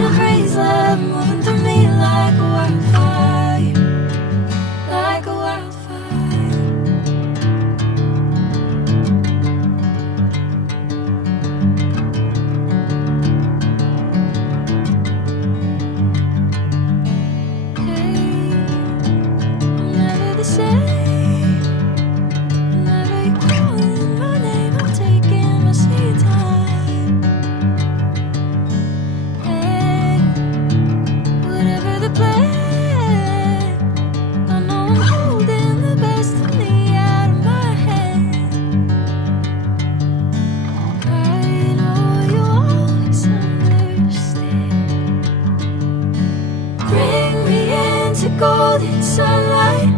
in a breeze left moving through me like a wildfire, like a wildfire. Hey, I'm never the same. Whenever you're calling my name, I'm taking my sweet time. Hey, whatever the plan, I know I'm holding the best of me out of my hand. I know you always understand. Bring me into golden sunlight.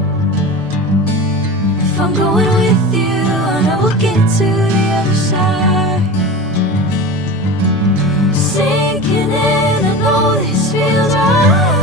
If I'm going with you, I know we'll get to the other side. Sinking in, I know this feels right.